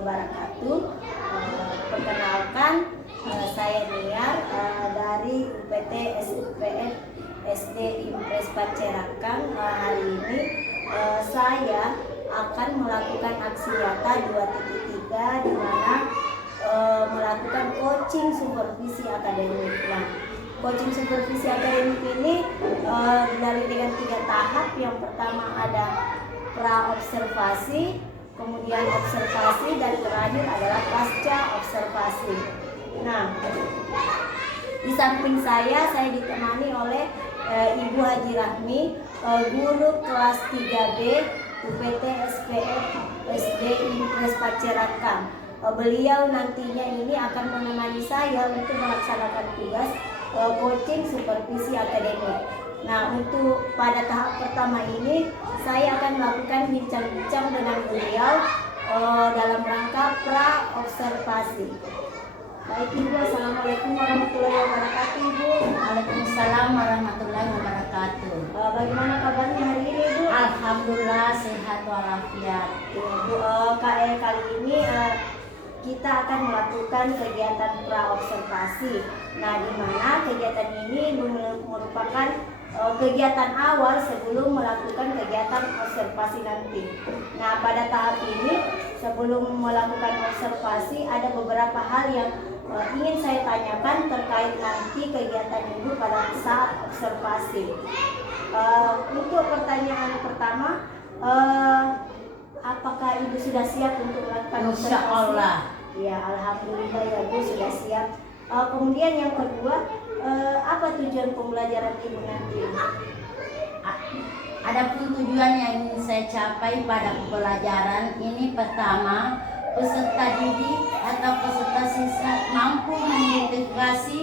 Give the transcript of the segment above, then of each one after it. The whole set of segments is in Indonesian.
wabarakatuh. Perkenalkan, saya Niar dari UPT SUPN SD Impres Pacerakang. Hari ini saya akan melakukan aksi nyata 2.3 di mana melakukan coaching supervisi akademik. Nah, coaching supervisi akademik ini dilalui dengan 3 tahap. Yang pertama ada pra observasi, kemudian observasi, dan terakhir adalah pasca observasi. Nah, di samping saya ditemani oleh Ibu Haji Rahmi, guru kelas 3B UPT SPF SD Impres Pacerakang. Beliau nantinya ini akan menemani saya untuk melaksanakan tugas coaching supervisi akademik. Nah, untuk pada tahap pertama ini saya akan melakukan bincang-bincang dengan beliau dalam rangka pra observasi. Baik Ibu, Assalamualaikum warahmatullahi wabarakatuh Ibu. Waalaikumsalam warahmatullahi wabarakatuh. Bagaimana kabarnya hari ini Ibu? Alhamdulillah sehat walafiat. Ibu, kali ini kita akan melakukan kegiatan pra observasi. Nah, di mana kegiatan ini merupakan kegiatan awal sebelum melakukan kegiatan observasi nanti. Nah, pada tahap ini sebelum melakukan observasi ada beberapa hal yang ingin saya tanyakan terkait nanti kegiatan Ibu pada saat observasi. Untuk pertanyaan pertama, apakah Ibu sudah siap untuk melakukan observasi? Insya Allah. Ya, alhamdulillah ya Bu, sudah siap. Kemudian yang kedua, apa tujuan pembelajaran Ibu nanti? Adapun tujuan yang ingin saya capai pada pembelajaran ini, pertama, peserta didik atau peserta siswa mampu mengidentifikasi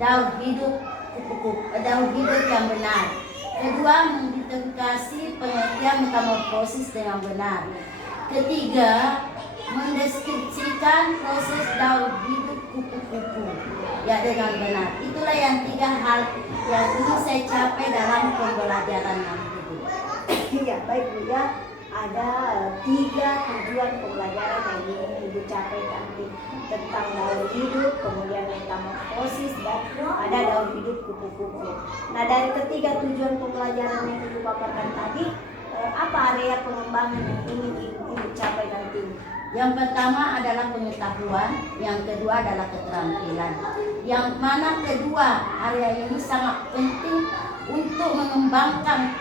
daur hidup yang benar. Kedua, mengidentifikasi pengertian metamorfosis dengan benar. Ketiga, mendeskripsikan proses daur hidup kupu-kupu ya dengan benar. Itulah yang 3 hal yang ingin saya capai dalam pembelajaran nanti. Ya, baik Bu ya. Ada 3 tujuan pembelajaran yang ingin Ibu capai nanti, tentang daur hidup, kemudian metamorfosis, dan ada daur hidup kupu-kupu. Nah, dari ketiga tujuan pembelajaran yang Ibu paparkan tadi, apa area pengembangan yang ingin Ibu capai nanti? Yang pertama adalah pengetahuan, yang kedua adalah keterampilan. Yang mana kedua area ini sangat penting untuk mengembangkan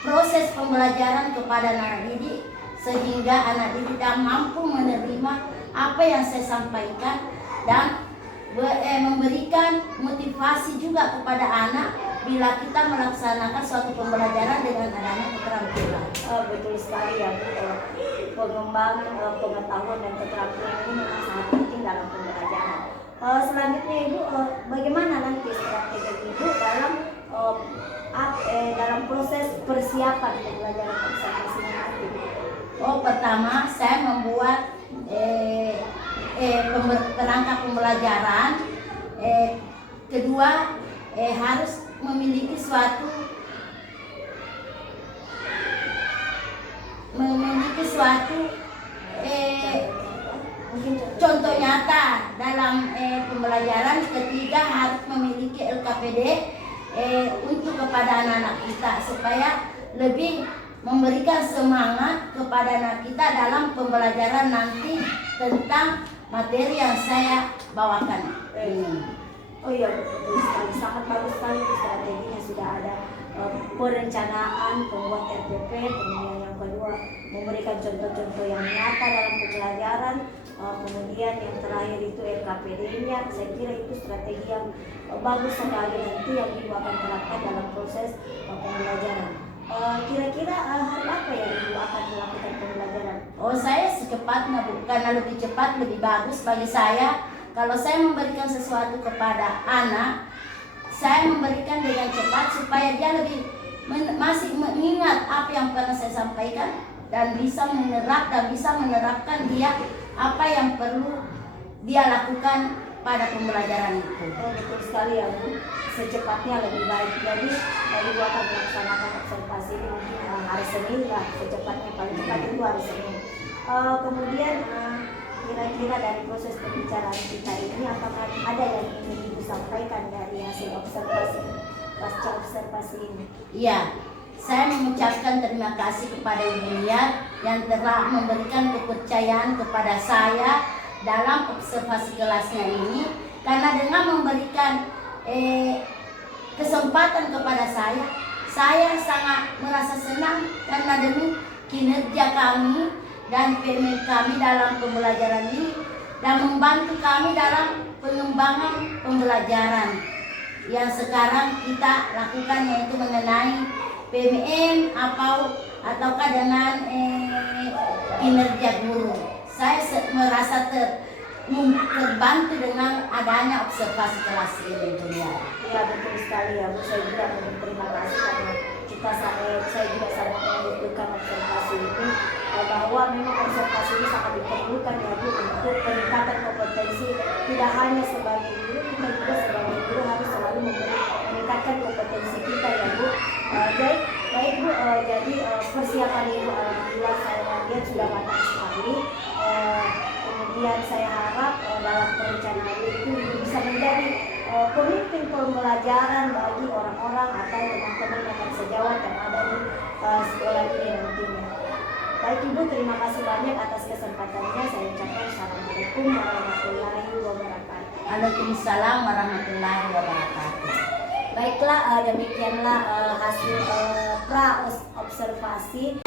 proses pembelajaran kepada anak didik, sehingga anak didik mampu menerima apa yang saya sampaikan dan memberikan motivasi juga kepada anak bila kita melaksanakan suatu pembelajaran dengan adanya keterampilan. Betul sekali ya Bu. Pengembangan pengetahuan dan keterampilan ini memang sangat penting dalam pembelajaran. Selanjutnya Ibu, bagaimana nanti strategi Ibu dalam proses persiapan pembelajaran observasi nanti? Pertama, saya membuat kerangka pembelajaran. Kedua, harus memiliki suatu contoh nyata dalam pembelajaran. Ketiga, harus memiliki LKPD untuk kepada anak-anak kita supaya lebih memberikan semangat kepada anak kita dalam pembelajaran nanti tentang materi yang saya bawakan ini. Oh iya, betul sekali, sangat bagus sekali strateginya. Sudah ada perencanaan, pembuat RPP, kemudian yang kedua memberikan contoh-contoh yang nyata dalam pembelajaran, kemudian yang terakhir itu LKPD-nya. Saya kira itu strategi yang bagus sekali nanti yang Ibu akan terapkan dalam proses pembelajaran. Kira-kira hal apa yang Ibu akan melakukan pembelajaran? Saya secepatnya, karena lebih cepat lebih bagus bagi saya. Kalau saya memberikan sesuatu kepada anak, saya memberikan dengan cepat supaya dia lebih masih mengingat apa yang pernah saya sampaikan dan bisa menerapkan dia apa yang perlu dia lakukan pada pembelajaran itu. Betul sekali ya Bu, secepatnya lebih baik. Jadi Ibu akan melaksanakan observasi ini mungkin hari Senin lah, secepatnya paling cepat itu hari Senin. Kemudian kira-kira dari proses pembicaraan kita ini apakah ada yang ingin Ibu sampaikan dari hasil observasi pasca observasi ini? Iya, saya mengucapkan terima kasih kepada Ibu Nia yang telah memberikan kepercayaan kepada saya dalam observasi kelasnya ini, karena dengan memberikan kesempatan kepada saya sangat merasa senang karena demi kinerja kami dan PMI kami dalam pembelajaran ini dan membantu kami dalam pengembangan pembelajaran yang sekarang kita lakukan, yaitu mengenai PMM ataukah dengan kinerja guru. Saya merasa terbantu dengan adanya observasi kelas ini, Bu Nia. Ya, betul sekali ya Bu. Saya juga berterima kasih karena saya juga sangat membutuhkan observasi itu, bahwa memang observasi ini sangat diperlukan ya Bu untuk peningkatan kompetensi tidak hanya sebagai guru, kita juga sebagai guru harus selalu meningkatkan kompetensi kita ya Bu. Baik Bu, jadi persiapan Ibu alhamdulillah saya lihat sudah matang sekali. Kemudian saya harap dalam perencanaan itu bisa menjadi pemimpin pembelajaran bagi orang-orang atau teman-teman rekan sejawat yang ada di sekolah ini nantinya. Baik Ibu, terima kasih banyak atas kesempatannya. Saya ucapkan Assalamualaikum warahmatullahi wabarakatuh. Waalaikumsalam warahmatullahi wabarakatuh. Baiklah, demikianlah hasil pra observasi.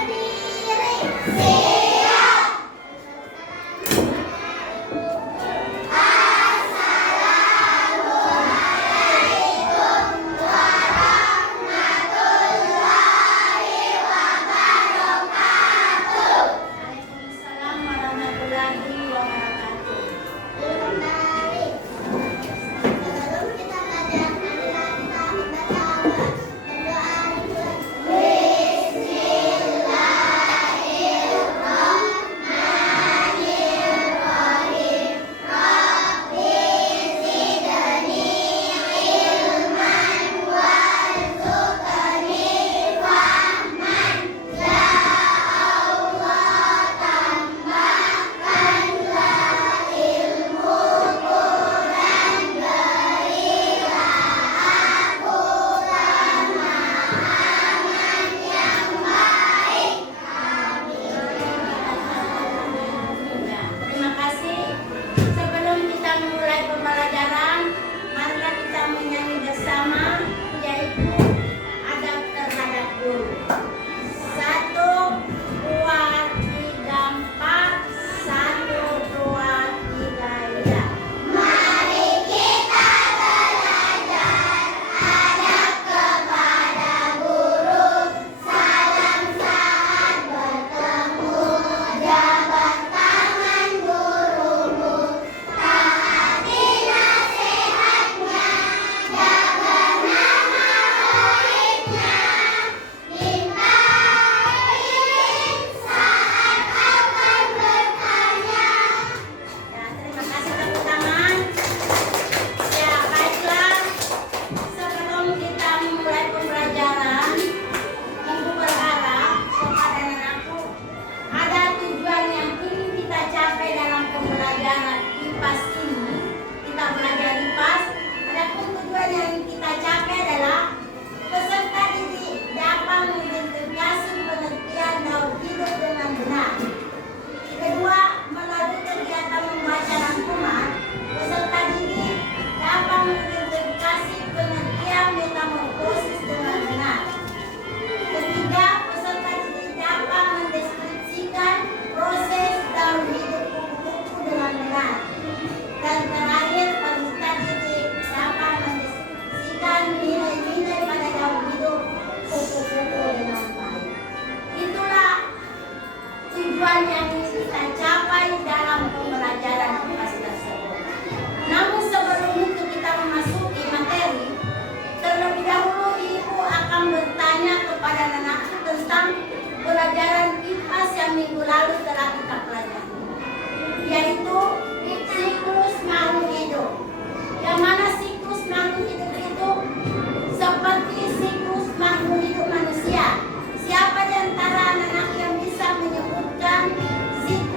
Siapa di antara anak-anak yang bisa menyebutkan siklus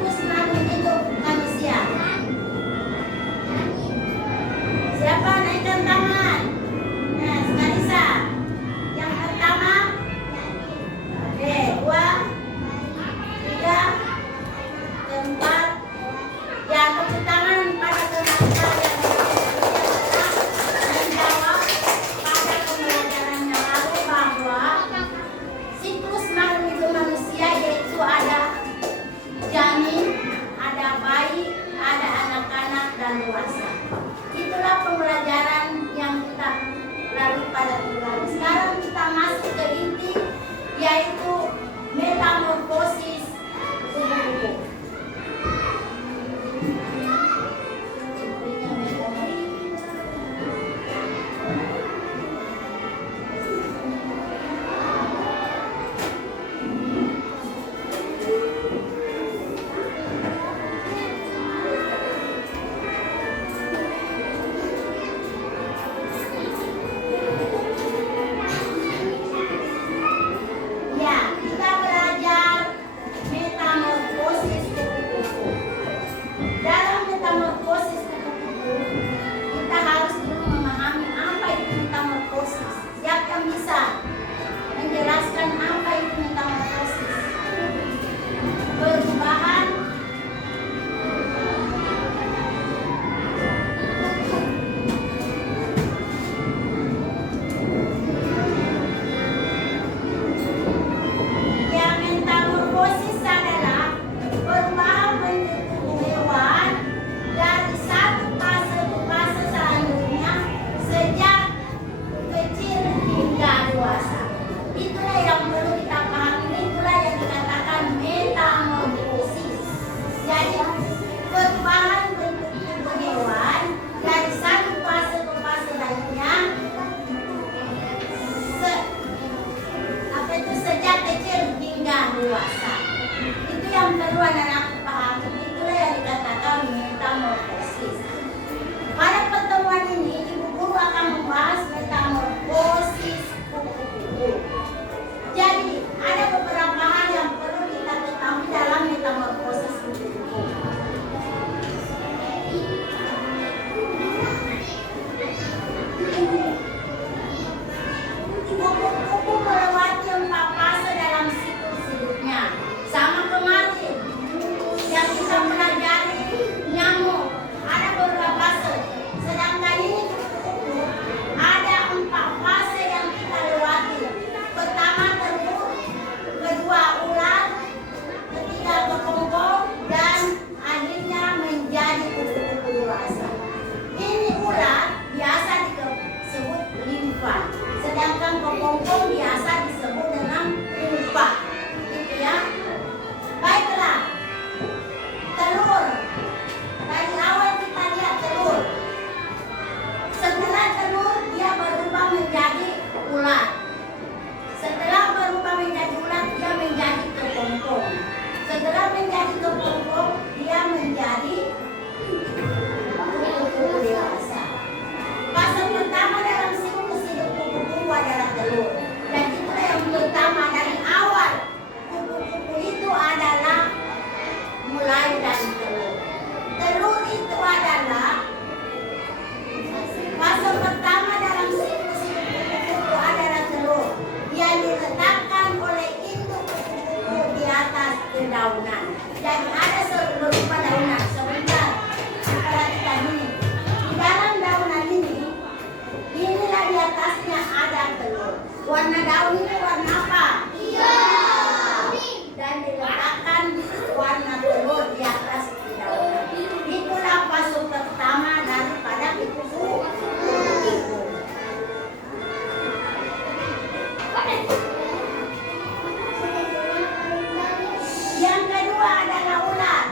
dewasa. Itu yang kedua dan aku pahami, itulah yang dikatakan metamorfosis. Pada pertemuan ini, Ibu Guru akan membahas metamorfosis kupu-kupu. Jadi, ada beberapa hal yang perlu kita ketahui dalam metamorfosis kupu-kupu. Kupu-kupu melewati 4 fase dalam siklus hidupnya. Sama kemarin yang kita pelajari nyamuk, ada beberapa fase. Sedangkan ini kupu-kupu ada 4 fase yang kita lewati. Pertama telur, kedua ular, ketiga kepompong, dan akhirnya menjadi kupu-kupu dewasa. Ini ular biasa disebut limfa, sedangkan kepompong biasa disebut dengan pupa. Gitu ya. Baiklah. Telur. Dari awal kita lihat telur. Setelah telur dia berubah menjadi ular. Setelah berubah menjadi ular dia menjadi kepompong. Setelah menjadi kepompong dia menjadi kupu-kupu dewasa. Fase pertama dalam siklus hidup kupu-kupu adalah telur. Dan itulah yang pertama dari awal kupu-kupu itu adalah mulai dari telur. Telur itu adalah fase pertama dalam siklus hidup kupu-kupu adalah telur yang diletakkan oleh induk kupu-kupu di atas dedaunan. Jadi ada berupa daunan. Sebentar, perhatikan ini. Di dalam daunan ini, inilah di atasnya ada telur. Warna daun ini warna apa? Dan diletakkan warna telur di atas dedaunan. Itulah fase pertama daripada kupu-kupu. Yang kedua adalah ular.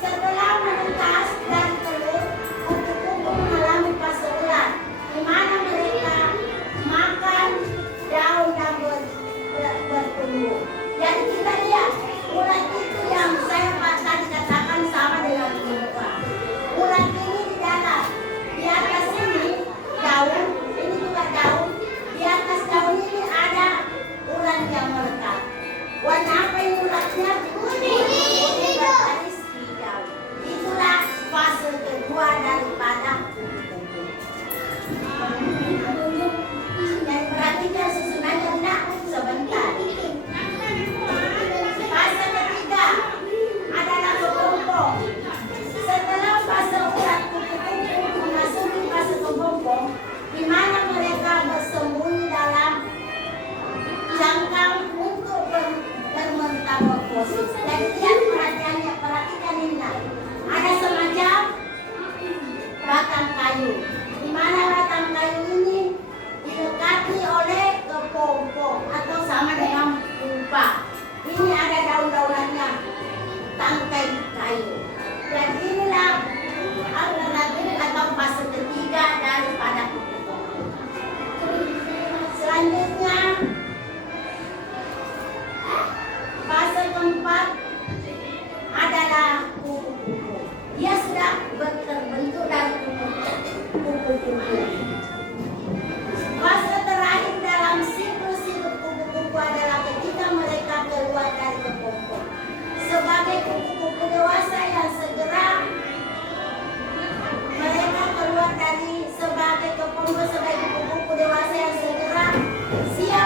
Setelah menetas dari telur, kupu-kupu mengalami fase ular, di mana mereka makan daun dan bertumbuh. Jadi kita lihat ulat itu yang saya tadi katakan sama dengan limfa. Ulat ini di dalam, di atas ini daun, ini juga daun. Di atas daun ini ada ulat yang melekat. Warna apa yang ulatnya? Kuning berbaris hijau. Itulah fase kedua daripada kupu-kupu. Dan perhatikan susunannya nak sebentar. Fase ketiga adalah kepompong. Setelah fase ulat kupu-kupu memasuki fase kepompong, di mana mereka bersembunyi dalam cangkang untuk bermetamorfosis. Dan lihat perhatiannya, perhatikan ini nak. Ada semacam batang kayu, di mana batang kayu ini dilekati oleh kepompong atau sama dengan pupa. Ini ada daun-daunannya, tangkai kayu. Dan inilah alternatif atau fase ketiga daripada kupu-kupu. Selanjutnya fase keempat adalah kupu-kupu. Dia sudah terbentuk dari kupu-kupu. Fase terakhir dalam siklus hidup kupu-kupu adalah ketika mereka keluar dari kepompong. Sebagai kupu-kupu dewasa yang segera mereka keluar dari sebagai kepompong, sebagai kupu-kupu dewasa yang segera siap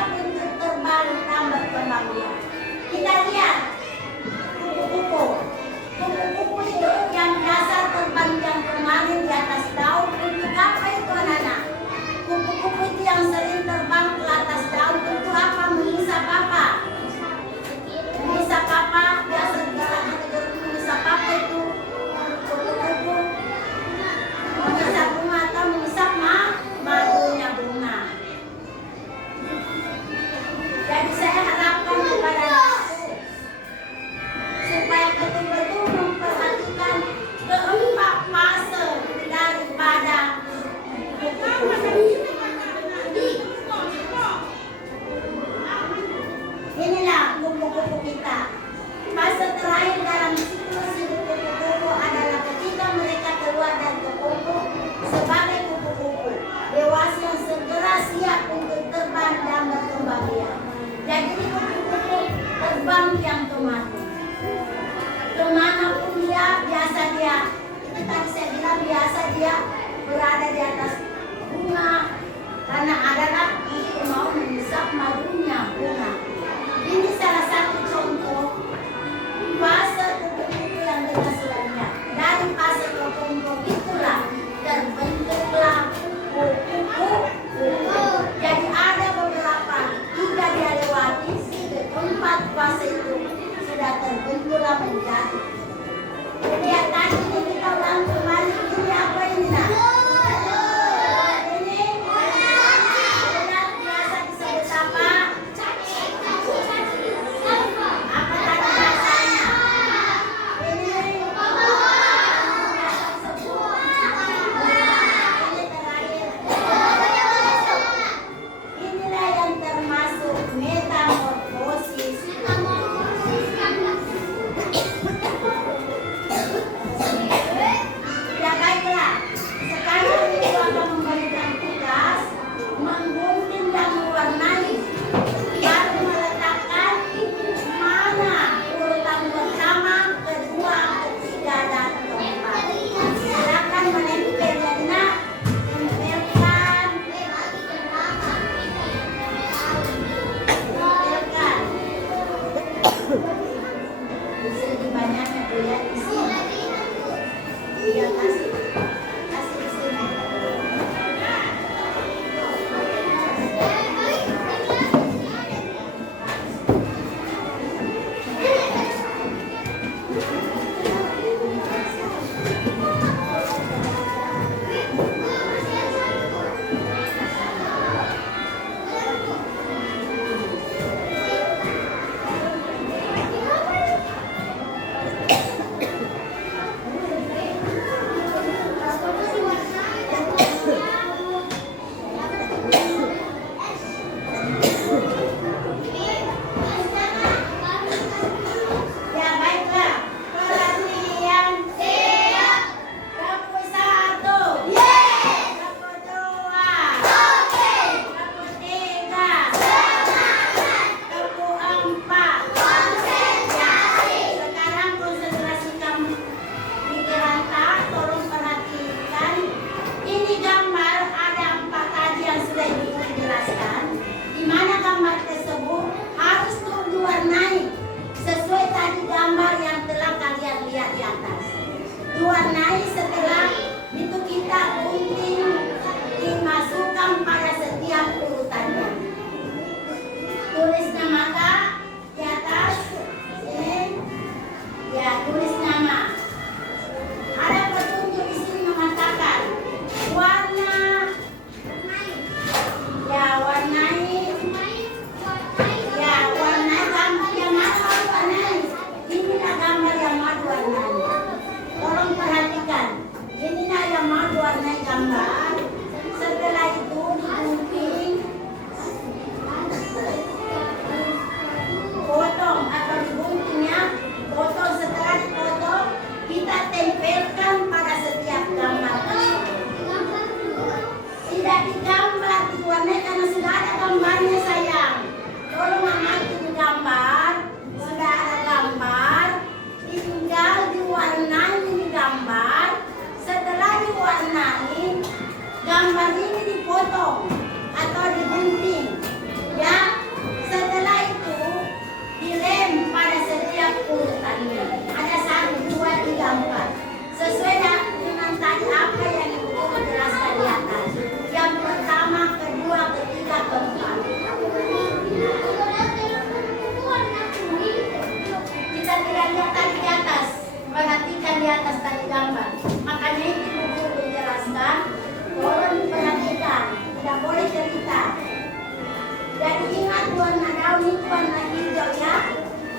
cukup warna hijau ya.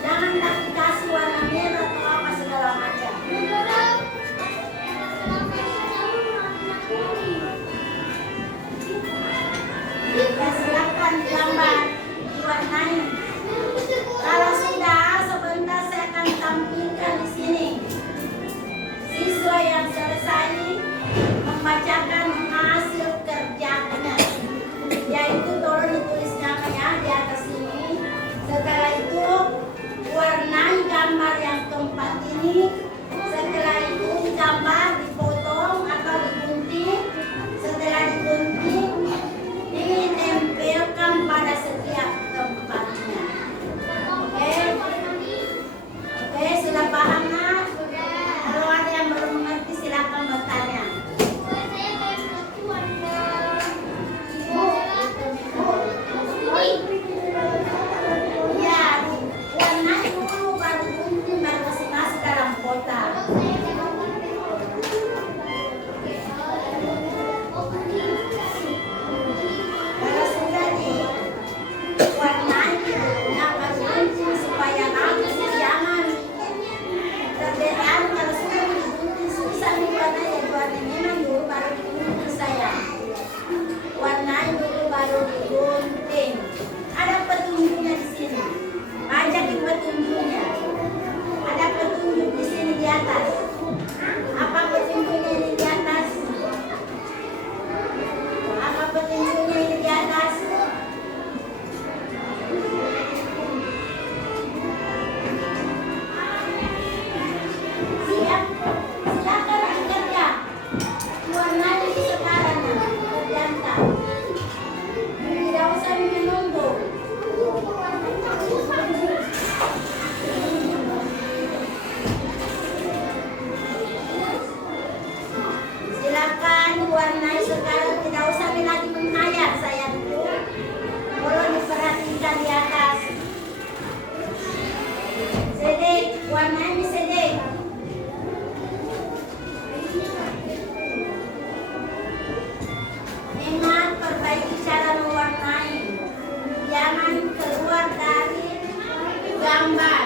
Jangan kasih warna merah atau apa segala macam. Ya silakan gambar diwarnai. Kalau sudah, sebentar saya akan tampilkan di sini siswa yang selesai membacakan hasil kerjanya, yaitu tolong ditulis namanya di atas ini. Setelah itu warnai gambar yang keempat ini. Setelah itu digambar, dipotong atau digunting. Setelah digunting, ditempelkan pada setiap tempatnya. Oke, sudah paham nak? Kalau ada yang belum mengerti silakan bertanya. Ya, warnai dulu baru gunting, baru masuk dalam kotak. Kalau sudah diwarnai, baru gunting supaya bagus, jangan terbedakan. Kalau sudah digunting susah diwarnai, ya diwarnai memang dulu baru digunting sayang. Warnai dulu baru digunting. Ada petunjuknya di sini. Baca di petunjuknya. Ada petunjuk di sini di atas. Apa petunjuknya ini di atas? Apa petunjuknya ini di atas? Siap? Silakan bekerja. Warnai sekarang kerjakan. Tidak usah menunggu. Silakan warnai sekarang, tidak usah lagi menghayal sayang. Boleh diperhatikan di atas. Sedek, warnai ini sedek. Ingat, perbaiki cara mewarnai. Jangan keluar dari gambar.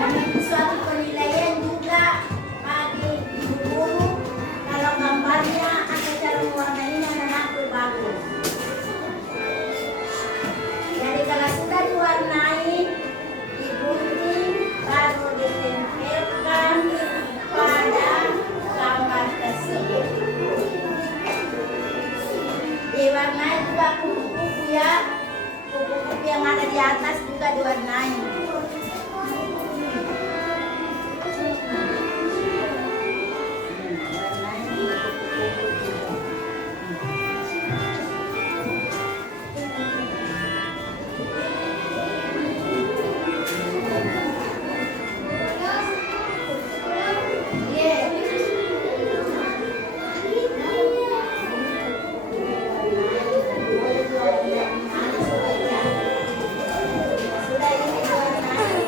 Dan itu suatu penilaian juga bagi guru kalau gambarnya atau cara mewarnainya mengaku bagus. Jadi kalau sudah diwarnai, digunting, baru ditempelkan pada gambar tersebut. Diwarnai juga kupu-kupu ya. Kupu-kupu yang ada di atas juga diwarnai. Sudah ini diwarnai.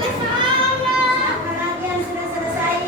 Apa lagi yang sudah selesai?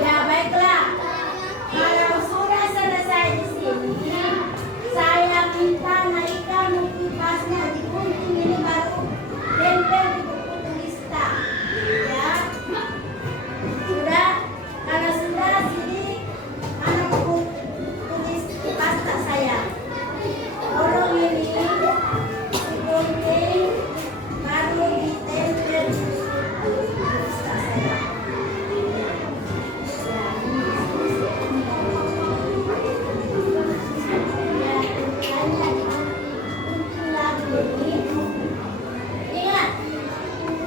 Ya baiklah, kalau sudah selesai di sini, saya minta naikkan kipasnya digunting ini baru tempel di buku tulis tak. Ya, sudah. Kalau sudah sini, mana buku tulis kipas tak saya? Tolong ini digunting baru ditempel di buku tulis tak saya. Ingat,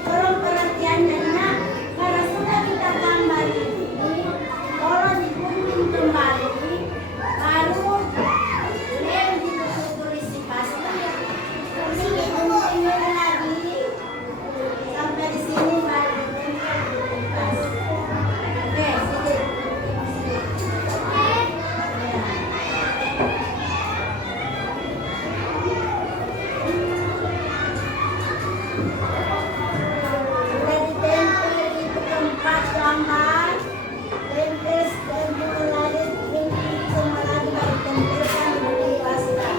tolong perhatian dan nak, kalau sudah kita gambar ini, tolong digunting kembali, baru lem di buku tulis si pasta. Sini gunting lagi, sampai di sini baru ditempel di kertas. Oke, sini. Sudah ditempel itu tempat gambar, tempel lagi, gunting semua lagi baru tempelkan di buku pasta.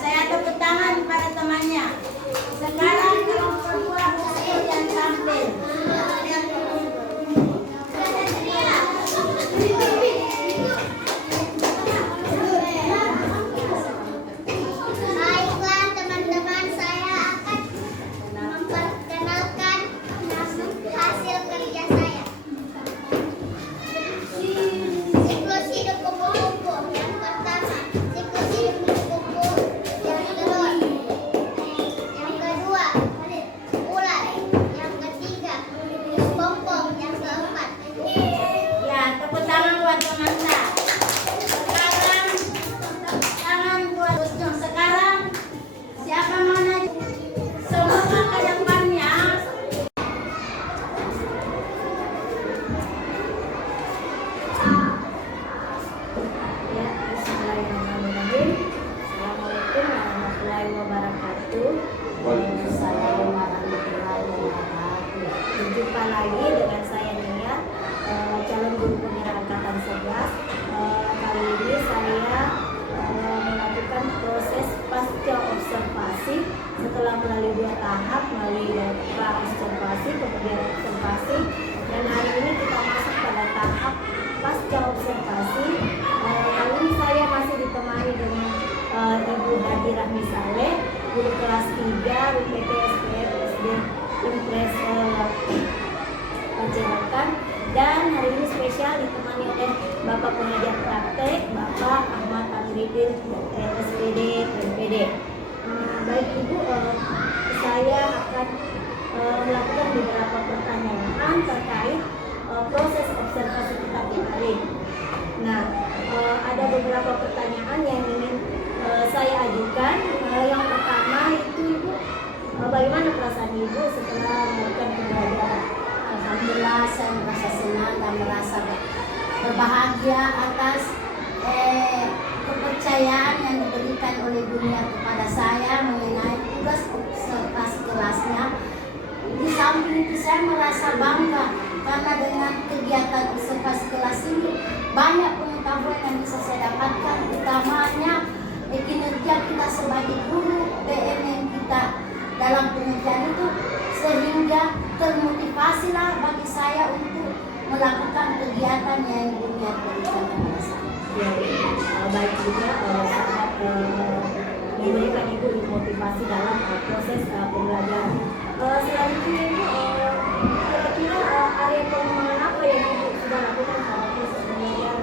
saya tepuk tangan pada temannya. Sekarang kelompok 2 usia yang tampil. Baiklah teman-teman, saya akan memperkenalkan hasil kerja saya. Siklus hidup kupu-kupu. Yang pertama, siklus hidup kupu-kupu. Yang kedua, ulat. Yang ketiga, pompong. Yang keempat, Ya, tepuk tangan buat Samantha. Sekarang tangan buat Rusnul. Sekarang siapa mana semua ke depannya. Ya, bismillahirrahmanirrahim. Assalamualaikum warahmatullahi wabarakatuh. Waalaikumsalam warahmatullahi wabarakatuh. Berjumpa lagi dengan saya Nia, calon guru pembina angkatan 11. Kali ini saya melakukan proses pasca observasi setelah melalui 2 tahap, melalui pra observasi, kemudian observasi, dan hari ini kita masuk pada tahap pasca observasi. Kali ini saya masih ditemani dengan Ibu Hadirah Misaleh, guru kelas 3 UPT SPM SD Impres Pancerakan, dan hari ini spesial ditemani oleh Bapak pengajar praktek Bapak Ahmad Amridin SPD MPD. Baik Ibu, saya akan melakukan beberapa pertanyaan terkait proses observasi kita kemarin. Nah, ada beberapa pertanyaan yang ingin saya ajukan. Yang pertama itu Ibu, bagaimana perasaan Ibu setelah melakukan pembelajaran? Alhamdulillah, saya merasa senang dan merasa berbahagia atas kepercayaan yang diberikan oleh dunia kepada saya mengenai tugas observasi kelasnya. Di samping itu saya merasa bangga karena dengan kegiatan observasi kelas ini banyak pengetahuan yang bisa saya dapatkan, utamanya kinerja kita sebagai guru, BMM kita dalam pengerjaan itu, sehingga termotivasilah bagi saya untuk melakukan kegiatan yang dunia berikan kepada saya. Ya, baik juga sangat memberikan Ibu motivasi dalam proses pembelajaran. Selanjutnya Ibu, kira-kira area pengembangan apa yang Ibu sudah lakukan selama proses pembelajaran?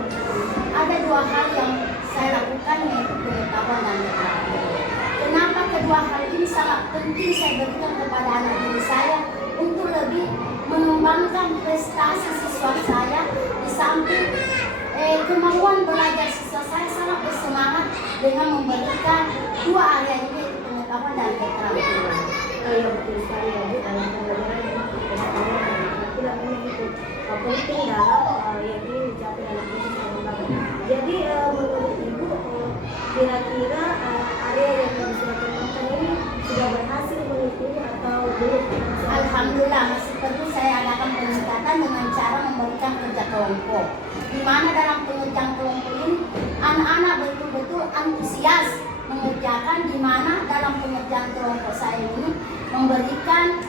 Ada 2 hal yang saya lakukan, yaitu pengetahuan dan literasi. Kenapa kedua hal ini sangat penting saya berikan kepada anak didik saya untuk lebih mengembangkan prestasi siswa saya, di samping kemauan belajar siswa saya sangat bersemangat dengan memberikan 2 area ini, yaitu pengetahuan dan keterampilan. Ya, betul sekali ya Bu, dalam pembelajaran memang pengetahuan dan keterampilan memang itu penting dalam yang ini dicapai dalam proses pengembangan. Jadi menurut Ibu, kira-kira area yang sudah kembangkan ini sudah berhasil mengikuti atau belum? Alhamdulillah, masih perlu saya adakan peningkatan dengan cara memberikan kerja kelompok, di mana dalam pengerjaan kelompok ini anak-anak betul-betul antusias mengerjakan, di mana dalam pengerjaan kelompok saya ini memberikan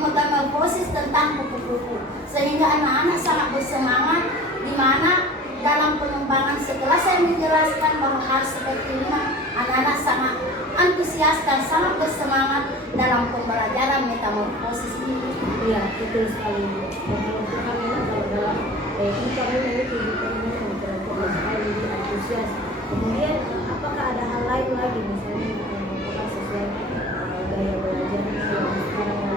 metamorfosis tentang kupu-kupu, sehingga anak-anak sangat bersemangat, di mana dalam pengembangan setelah saya menjelaskan bahwa hal seperti ini, anak-anak sangat antusias dan sangat bersemangat dalam pembelajaran metamorfosis ini. Iya, betul sekali Bu. Dan untuk kami kalau dalam kita memiliki kelompok supaya lebih antusias. Kemudian apakah ada hal lain lagi misalnya sesuai gaya belajar yang sekarang